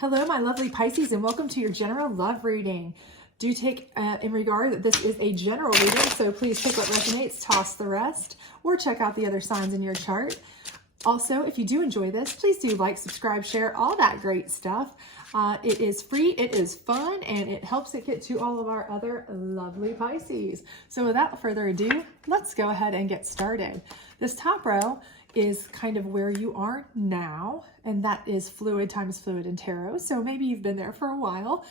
Hello, my lovely Pisces, and welcome to your general love reading. Do take in regard that this is a general reading, so please take what resonates, toss the rest, or check out the other signs in your chart. Also, if you do enjoy this, please do like, subscribe, share, all that great stuff. It is free, it is fun, and it helps it get to all of our other lovely Pisces. So without further ado, let's go ahead and get started. This top row is kind of where you are now, and that is fluid times fluid in tarot. So maybe you've been there for a while,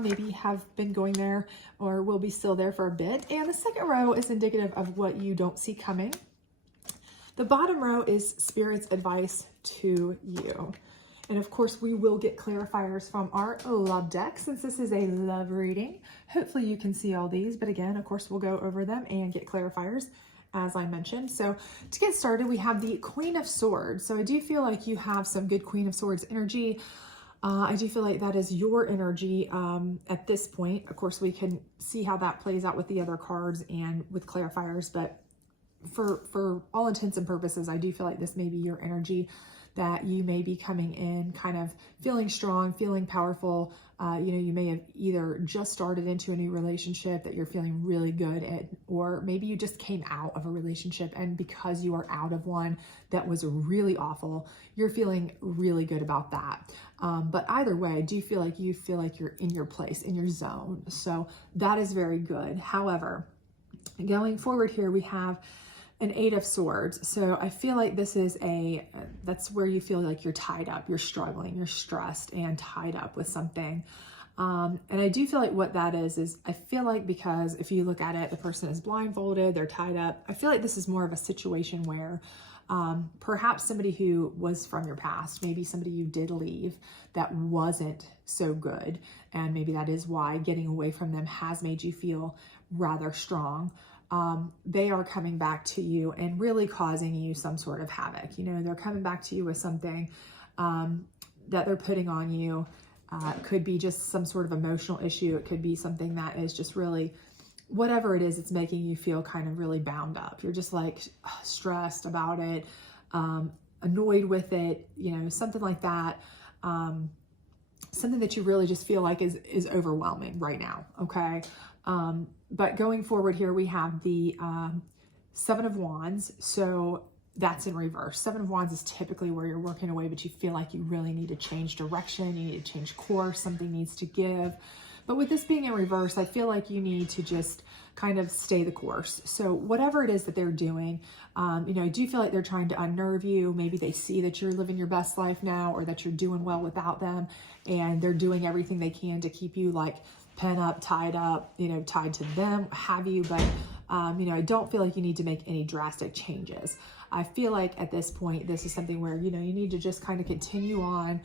maybe have been going there or will be still there for a bit. And the second row is indicative of what you don't see coming. The bottom row is Spirit's advice to you. And of course, we will get clarifiers from our love deck since this is a love reading. Hopefully you can see all these, but again, of course, we'll go over them and get clarifiers as I mentioned. So to get started, we have the Queen of Swords. So I do feel like you have some good Queen of Swords energy. I do feel like that is your energy at this point. Of course, we can see how that plays out with the other cards and with clarifiers, but for all intents and purposes, I do feel like this may be your energy, that you may be coming in kind of feeling strong, feeling powerful. You may have either just started into a new relationship that you're feeling really good at, or maybe you just came out of a relationship, and because you are out of one that was really awful, you're feeling really good about that. But either way, I do feel like you're in your place, in your zone. So that is very good. However, going forward here, we have an Eight of Swords. So I feel like this is that's where you feel like you're tied up, you're struggling, you're stressed and tied up with something. And I do feel like what that is I feel like, because if you look at it, the person is blindfolded, they're tied up. I feel like this is more of a situation where perhaps somebody who was from your past, maybe somebody you did leave that wasn't so good. And maybe that is why getting away from them has made you feel rather strong. They are coming back to you and really causing you some sort of havoc. They're coming back to you with something that they're putting on you. It could be just some sort of emotional issue. It could be something that is just really, whatever it is, it's making you feel kind of really bound up. You're just like stressed about it, annoyed with it, something like that. Something that you really just feel like is overwhelming right now. Okay. But going forward here, we have the Seven of Wands. So that's in reverse. Seven of Wands is typically where you're working away, but you feel like you really need to change direction. You need to change course. Something needs to give. But with this being in reverse, I feel like you need to just kind of stay the course. So whatever it is that they're doing, I do feel like they're trying to unnerve you. Maybe they see that you're living your best life now, or that you're doing well without them, and they're doing everything they can to keep you like pent up, tied up, tied to them, have you. But, I don't feel like you need to make any drastic changes. I feel like at this point, this is something where, you need to just kind of continue on,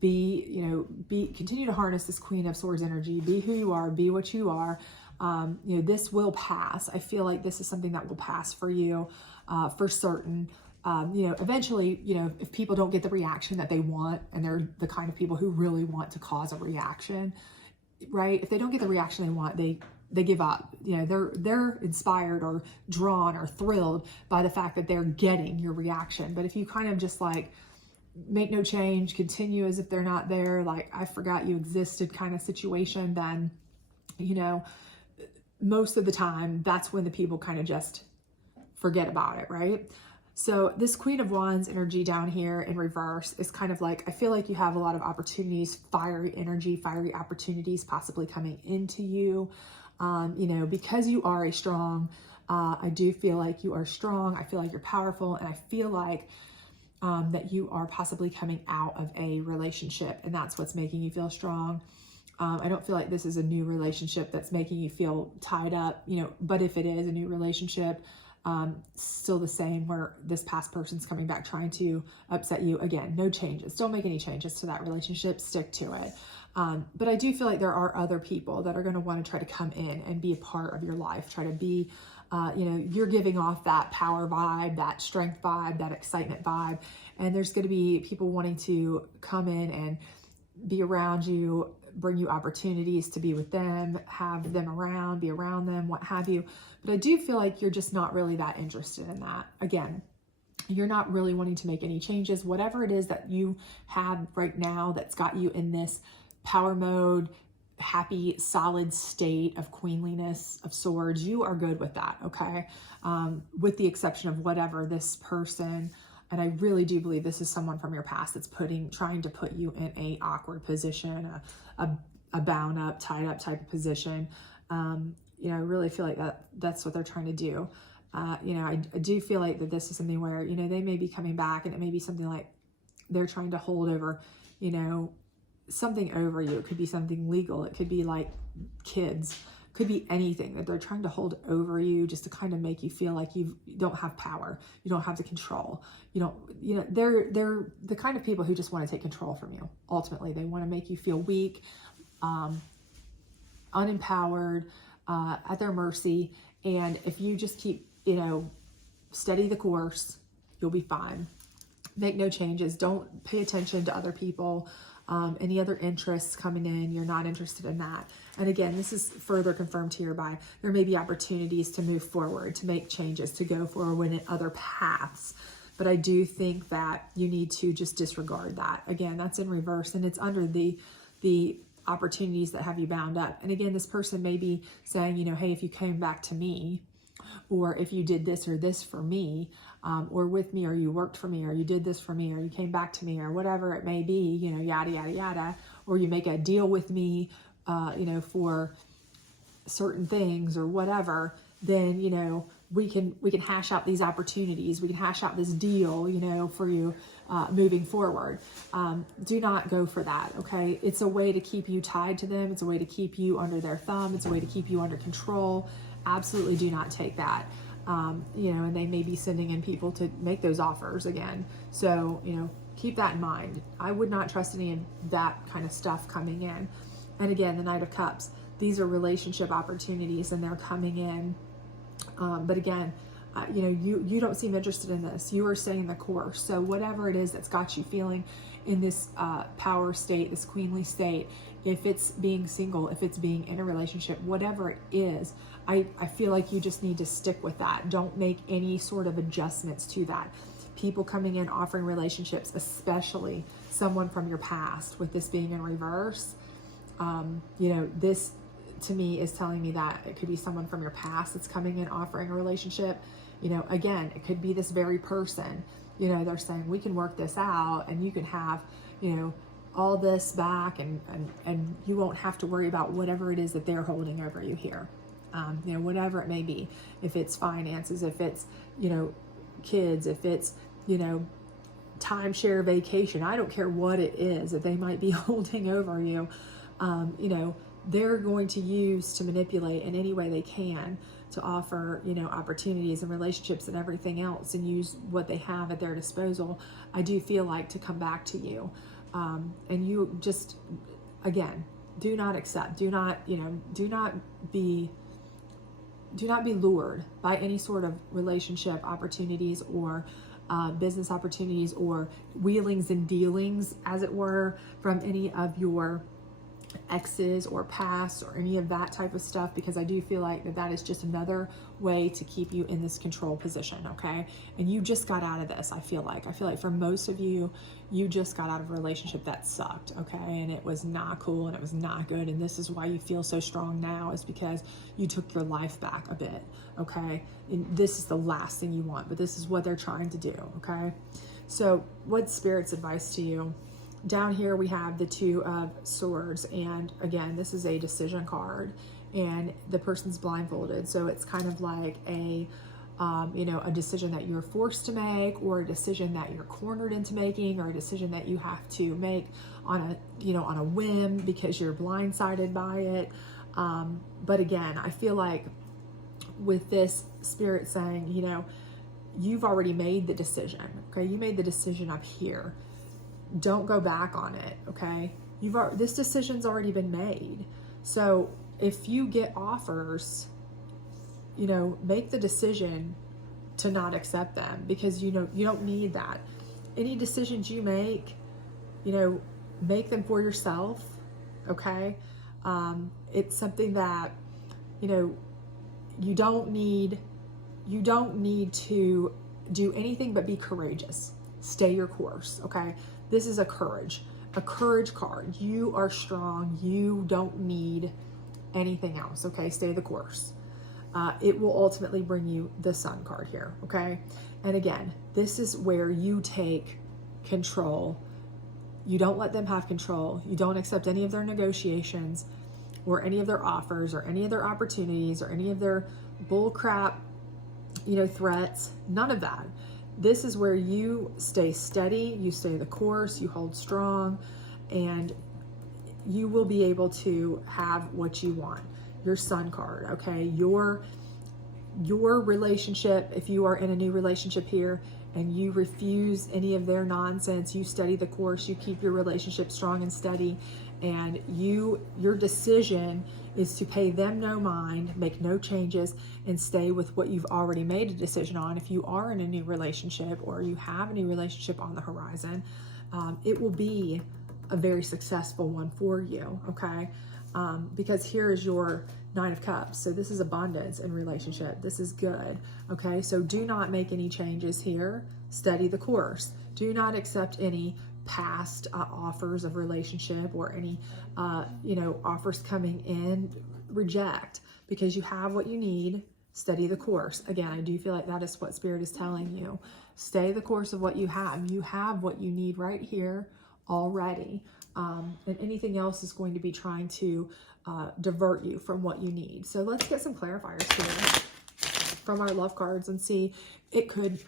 continue to harness this Queen of Swords energy, be who you are, be what you are. This will pass. I feel like this is something that will pass for you, for certain. Eventually, if people don't get the reaction that they want, and they're the kind of people who really want to cause a reaction, right? If they don't get the reaction they want, they give up. They're inspired or drawn or thrilled by the fact that they're getting your reaction. But if you kind of just like make no change, continue as if they're not there, like I forgot you existed kind of situation, then, most of the time that's when the people kind of just forget about it, right? So this Queen of Wands energy down here in reverse is kind of like, I feel like you have a lot of opportunities, fiery energy, fiery opportunities possibly coming into you, because you are I do feel like you are strong. I feel like you're powerful, and I feel like that you are possibly coming out of a relationship, and that's what's making you feel strong. I don't feel like this is a new relationship that's making you feel tied up, but if it is a new relationship, still the same, where this past person's coming back trying to upset you. Again, no changes. Don't make any changes to that relationship. Stick to it. But I do feel like there are other people that are going to want to try to come in and be a part of your life, try to be, you're giving off that power vibe, that strength vibe, that excitement vibe. And there's going to be people wanting to come in and be around you, bring you opportunities to be with them, have them around, be around them, what have you. But I do feel like you're just not really that interested in that. Again, You're not really wanting to make any changes. Whatever it is that you have right now that's got you in this power mode, happy, solid state of queenliness of swords, you are good with that, okay? With the exception of whatever this person, and I really do believe this is someone from your past that's trying to put you in a awkward position, a bound up, tied up type of position. You know, I really feel like that's what they're trying to do. You know, I do feel like that this is something where, you know, they may be coming back and it may be something like they're trying to hold over, you know, something over you. It could be something legal. It could be like kids, could be anything that they're trying to hold over you just to kind of make you feel like you don't have power. You don't have the control. You know, they're the kind of people who just want to take control from you. Ultimately, they want to make you feel weak, unempowered, at their mercy. And if you just keep, you know, steady the course, you'll be fine. Make no changes. Don't pay attention to other people, any other interests coming in. You're not interested in that. And again, this is further confirmed here by there may be opportunities to move forward, to make changes, to go forward in other paths. But I do think that you need to just disregard that. Again, that's in reverse, and it's under the opportunities that have you bound up. And again, this person may be saying, you know, hey, if you came back to me, or if you did this or this for me, or with me, or you worked for me, or you did this for me, or you came back to me, or whatever it may be, you know, yada, yada, yada, or you make a deal with me, you know, for certain things or whatever, then, you know, we can hash out these opportunities. We can hash out this deal, you know, for you moving forward. Do not go for that, okay? It's a way to keep you tied to them. It's a way to keep you under their thumb. It's a way to keep you under control. Absolutely do not take that. You know, and they may be sending in people to make those offers again. So, you know, keep that in mind. I would not trust any of that kind of stuff coming in. And again, the Knight of Cups, these are relationship opportunities and they're coming in. But again, you know, you don't seem interested in this. You are staying the course. So whatever it is that's got you feeling in this power state, this queenly state, if it's being single, if it's being in a relationship, whatever it is, I feel like you just need to stick with that. Don't make any sort of adjustments to that. People coming in offering relationships, especially someone from your past, with this being in reverse, you know, this to me is telling me that it could be someone from your past that's coming in offering a relationship. You know, again, it could be this very person. You know, they're saying we can work this out and you can have, you know, all this back and you won't have to worry about whatever it is that they're holding over you here. You know, whatever it may be, if it's finances, if it's, you know, kids, if it's, you know, timeshare vacation, I don't care what it is that they might be holding over you. You know, they're going to use to manipulate in any way they can to offer, you know, opportunities and relationships and everything else, and use what they have at their disposal, I do feel like, to come back to you. And you just, again, do not accept, do not, you know, do not be lured by any sort of relationship opportunities or business opportunities or wheelings and dealings, as it were, from any of your exes or past or any of that type of stuff, because I do feel like that is just another way to keep you in this control position, okay? And you just got out of this. I feel like for most of you, you just got out of a relationship that sucked, okay? And it was not cool and it was not good. And this is why you feel so strong now, is because you took your life back a bit, okay? And this is the last thing you want, but this is what they're trying to do, okay? So what's Spirit's advice to you? Down here we have the Two of Swords, and again, this is a decision card, and the person's blindfolded, so it's kind of like a you know, a decision that you're forced to make, or a decision that you're cornered into making, or a decision that you have to make on a, you know, on a whim because you're blindsided by it. But again, I feel like with this, Spirit saying, you know, you've already made the decision, okay? You made the decision up here. Don't go back on it, okay? This decision's already been made. So if you get offers, you know, make the decision to not accept them, because, you know, you don't need that. Any decisions you make, you know, make them for yourself, okay? It's something that, you know, you don't need to do anything but be courageous. Stay your course, okay? This is a courage card. You are strong. You don't need anything else, okay? Stay the course. It will ultimately bring you the Sun card here, okay? And again, this is where you take control. You don't let them have control. You don't accept any of their negotiations or any of their offers or any of their opportunities or any of their bull crap, threats, none of that. This is where you stay steady, you stay the course, you hold strong, and you will be able to have what you want. Your Sun card, okay? Your relationship, if you are in a new relationship here and you refuse any of their nonsense, you steady the course, you keep your relationship strong and steady, and your decision is to pay them no mind, make no changes, and stay with what you've already made a decision on. If you are in a new relationship or you have a new relationship on the horizon, it will be a very successful one for you, okay? Because here is your Nine of Cups. So this is abundance in relationship. This is good, okay? So do not make any changes here. Steady the course. Do not accept any past offers of relationship or any, offers coming in. Reject, because you have what you need. Steady the course. Again, I do feel like that is what Spirit is telling you. Stay the course of what you have. You have what you need right here already. And anything else is going to be trying to divert you from what you need. So let's get some clarifiers here from our love cards and see. It could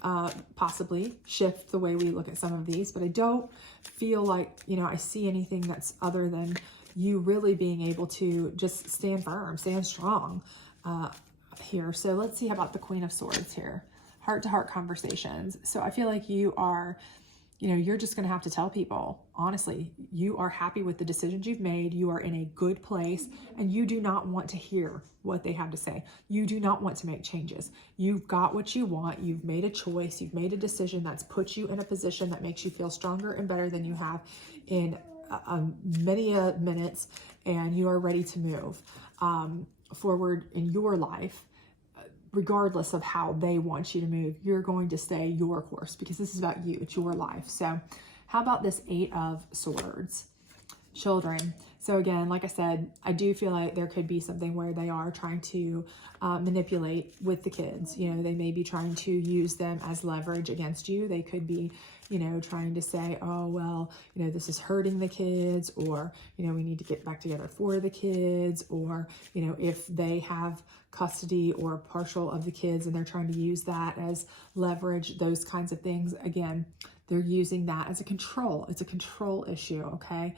possibly shift the way we look at some of these, but I don't feel like, I see anything that's other than you really being able to just stand firm, stand strong here. So let's see about the Queen of Swords here. Heart-to-heart conversations. So I feel like you are, you're just going to have to tell people, honestly, you are happy with the decisions you've made. You are in a good place, and you do not want to hear what they have to say. You do not want to make changes. You've got what you want. You've made a choice. You've made a decision that's put you in a position that makes you feel stronger and better than you have in many minutes, and you are ready to move forward in your life. Regardless of how they want you to move, you're going to stay your course because this is about you. It's your life. So how about this Eight of Swords? Children. So again, like I said, I do feel like there could be something where they are trying to manipulate with the kids. They may be trying to use them as leverage against you. They could be, trying to say, oh, well, this is hurting the kids, or, we need to get back together for the kids, or, if they have custody or partial of the kids and they're trying to use that as leverage, those kinds of things. Again, they're using that as a control. It's a control issue, okay?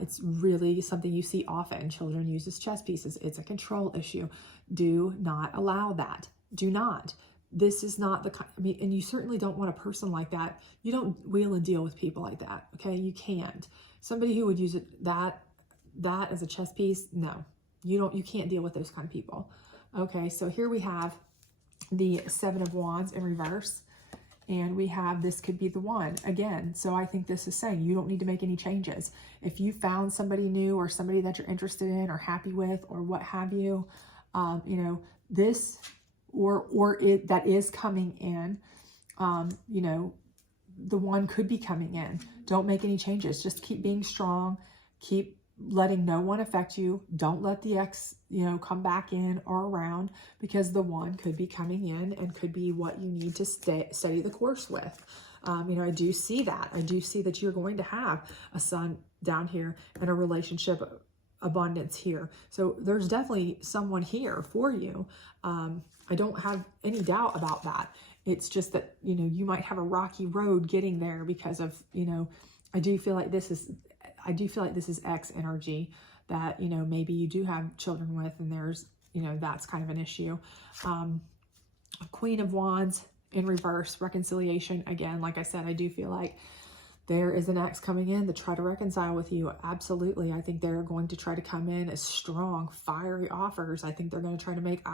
It's really something you see often. Children use as chess pieces. It's a control issue. Do not allow that. Do not. This is not the kind, and you certainly don't want a person like that. You don't wheel and deal with people like that, okay? You can't. Somebody who would use that as a chess piece, no. You can't deal with those kind of people. Okay, so here we have the Seven of Wands in reverse. And we have, this could be the one again. So I think this is saying you don't need to make any changes. If you found somebody new or somebody that you're interested in or happy with or what have you, this or it that is coming in, the one could be coming in. Don't make any changes. Just keep being strong. Keep letting no one affect you. Don't let the ex, come back in or around, because the one could be coming in and could be what you need to steady the course with. I do see that. I do see that you're going to have a Sun down here and a relationship abundance here. So there's definitely someone here for you. I don't have any doubt about that. It's just that, you might have a rocky road getting there because of, I do feel like this is X energy that, maybe you do have children with, and there's, that's kind of an issue. Queen of Wands in reverse, reconciliation. Again, like I said, I do feel like there is an ex coming in to try to reconcile with you. Absolutely. I think they're going to try to come in as strong, fiery offers. I think they're going to try to make,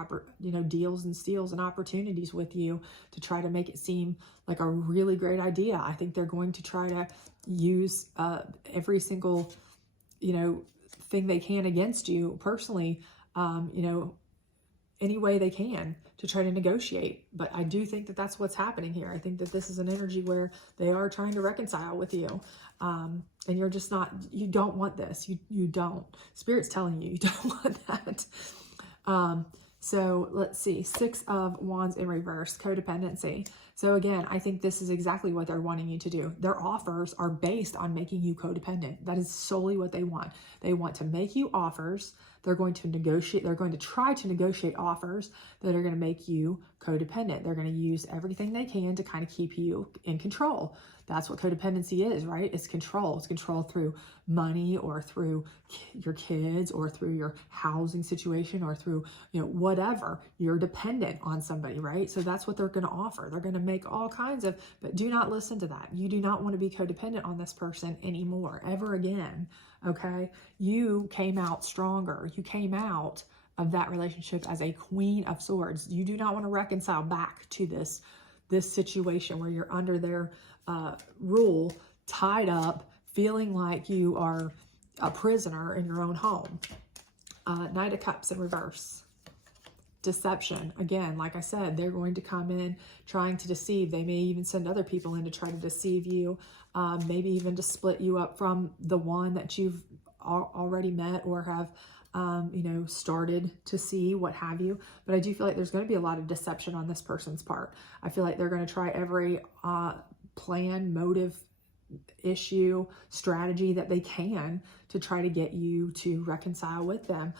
deals and steals and opportunities with you to try to make it seem like a really great idea. I think they're going to try to use every single, thing they can against you personally, any way they can to try to negotiate. But I do think that that's what's happening here. I think that this is an energy where they are trying to reconcile with you. And you're just not, you don't want this. You don't. Spirit's telling you, you don't want that. So let's see, 6 of Wands in reverse, codependency. So again, I think this is exactly what they're wanting you to do. Their offers are based on making you codependent. That is solely what they want. They want to make you offers. They're going to negotiate. They're going to try to negotiate offers that are going to make you codependent. They're going to use everything they can to kind of keep you in control. That's what codependency is, right? It's control. It's control through money or through your kids or through your housing situation or through, whatever. You're dependent on somebody, right? So that's what they're going to offer. They're going to make all kinds of, but do not listen to that. You do not want to be codependent on this person anymore, ever again, okay? You came out stronger. You came out of that relationship as a Queen of Swords. You do not want to reconcile back to this situation where you're under their rule, tied up, feeling like you are a prisoner in your own home. Knight of Cups in reverse. Deception. Again, like I said, they're going to come in trying to deceive. They may even send other people in to try to deceive you, maybe even to split you up from the one that you've already met or have started to see, what have you. But I do feel like there's going to be a lot of deception on this person's part. I feel like they're going to try every plan, motive, issue, strategy that they can to try to get you to reconcile with them.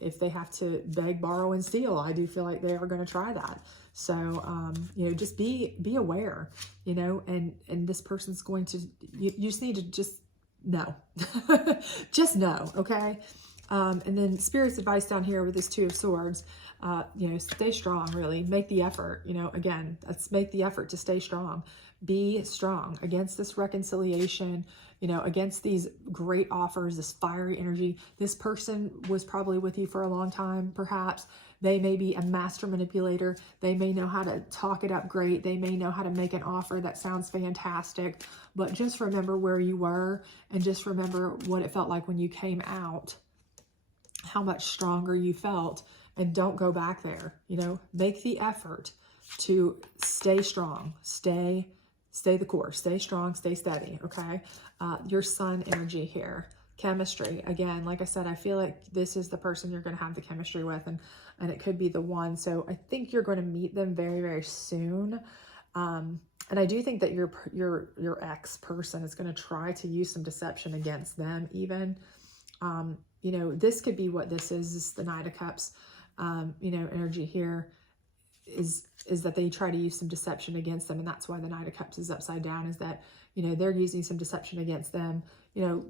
If they have to beg, borrow, and steal, I do feel like they are going to try that. So, just be aware, and this person's going to, you just need to just know, just know. Okay. And then Spirit's advice down here with this 2 of Swords, stay strong, really make the effort, again, let's make the effort to stay strong, be strong against this reconciliation, against these great offers, this fiery energy. This person was probably with you for a long time. Perhaps they may be a master manipulator. They may know how to talk it up great. They may know how to make an offer that sounds fantastic, but just remember where you were and just remember what it felt like when you came out, how much stronger you felt, and don't go back there. Make the effort to stay strong, stay the course, stay strong, stay steady. Okay. Your Sun energy here, chemistry. Again, like I said, I feel like this is the person you're going to have the chemistry with, and it could be the one. So I think you're going to meet them very, very soon. And I do think that your ex person is going to try to use some deception against them even. This could be what this is the Knight of Cups, energy here is that they try to use some deception against them. And that's why the Knight of Cups is upside down, is that, they're using some deception against them,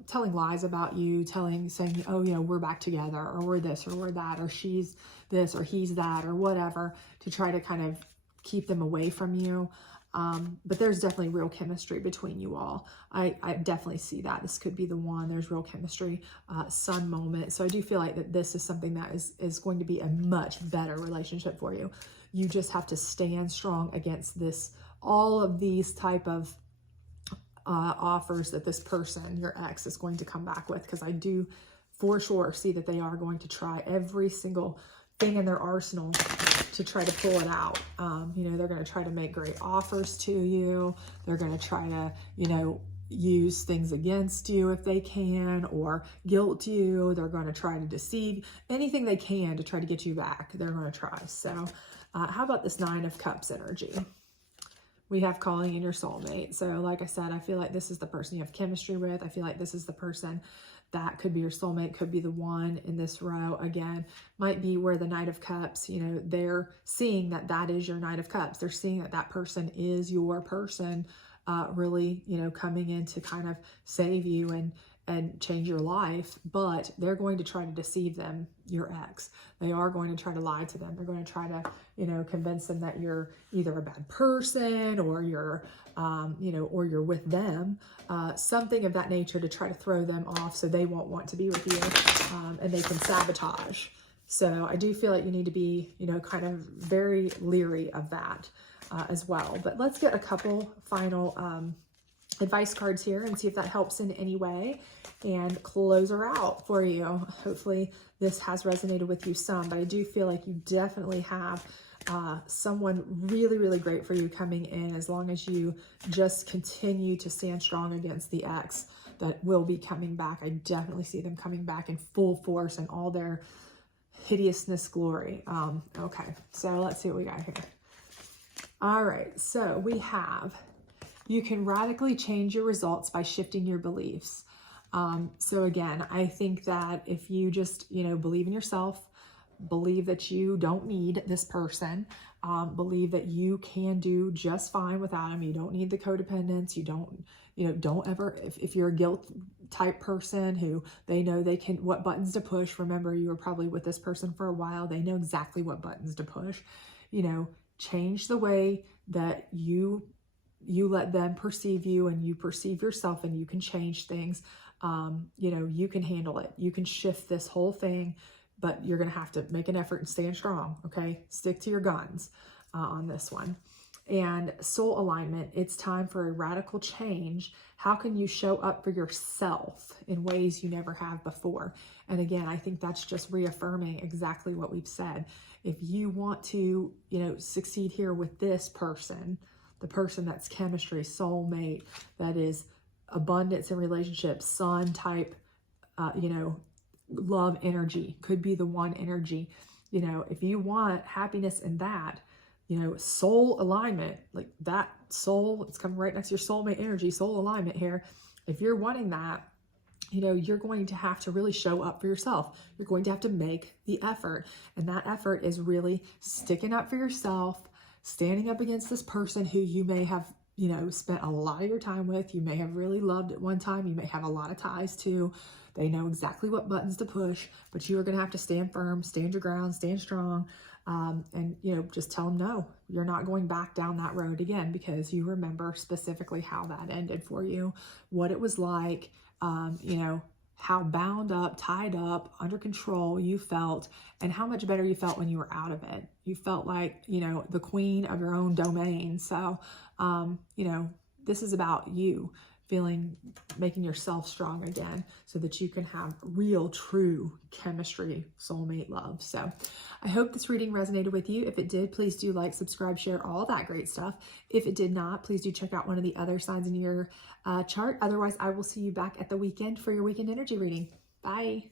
telling lies about you, saying, oh, we're back together, or we're this, or we're that, or she's this, or he's that, or whatever, to try to kind of keep them away from you. But there's definitely real chemistry between you all. I definitely see that. This could be the one. There's real chemistry, sun moment. So I do feel like that this is something that is going to be a much better relationship for you. You just have to stand strong against all of these type of offers that this person, your ex, is going to come back with. Because I do for sure see that they are going to try every single thing in their arsenal to try to pull it out. They're going to try to make great offers to you. They're going to try to, use things against you if they can, or guilt you. They're going to try to deceive, anything they can to try to get you back. They're going to try. So how about this 9 of Cups energy? We have calling in your soulmate. So like I said, I feel like this is the person you have chemistry with. I feel like this is the person that could be your soulmate, could be the one in this row. Again, might be where the Knight of Cups, they're seeing that is your Knight of Cups. They're seeing that person is your person, really, coming in to kind of save you and change your life. But they're going to try to deceive them, your ex. They are going to try to lie to them. They're going to try to, convince them that you're either a bad person, or you're, or you're with them, something of that nature, to try to throw them off so they won't want to be with you, and they can sabotage. So I do feel like you need to be, kind of very leery of that as well. But let's get a couple final advice cards here and see if that helps in any way, and close her out for you. Hopefully this has resonated with you some, but I do feel like you definitely have someone really, really great for you coming in, as long as you just continue to stand strong against the ex that will be coming back. I definitely see them coming back in full force and all their hideousness glory. Okay, so let's see what we got here. All right, so we have, you can radically change your results by shifting your beliefs. So again, I think that if you just, believe in yourself, believe that you don't need this person, believe that you can do just fine without him. You don't need the codependence. You don't ever, if you're a guilt type person who they know what buttons to push. Remember, you were probably with this person for a while. They know exactly what buttons to push. Change the way that you let them perceive you and you perceive yourself, and you can change things. You can handle it. You can shift this whole thing, but you're going to have to make an effort and stand strong. Okay. Stick to your guns on this one. And soul alignment, it's time for a radical change. How can you show up for yourself in ways you never have before? And again, I think that's just reaffirming exactly what we've said. If you want to, succeed here with this person, the person that's chemistry, soulmate, that is abundance in relationships, sun type, love energy, could be the one energy. If you want happiness in that, soul alignment, like that soul, it's coming right next to your soulmate energy, soul alignment here. If you're wanting that, you're going to have to really show up for yourself. You're going to have to make the effort. And that effort is really sticking up for yourself, standing up against this person who you may have, spent a lot of your time with. You may have really loved at one time. You may have a lot of ties to. They know exactly what buttons to push, but you are going to have to stand firm, stand your ground, stand strong. And, just tell them, no, you're not going back down that road again, because you remember specifically how that ended for you, what it was like, how bound up, tied up, under control you felt, and how much better you felt when you were out of it. You felt like, the queen of your own domain. So, this is about you making yourself strong again, so that you can have real, true chemistry, soulmate love. So I hope this reading resonated with you. If it did, please do like, subscribe, share, all that great stuff. If it did not, please do check out one of the other signs in your chart. Otherwise, I will see you back at the weekend for your weekend energy reading. Bye.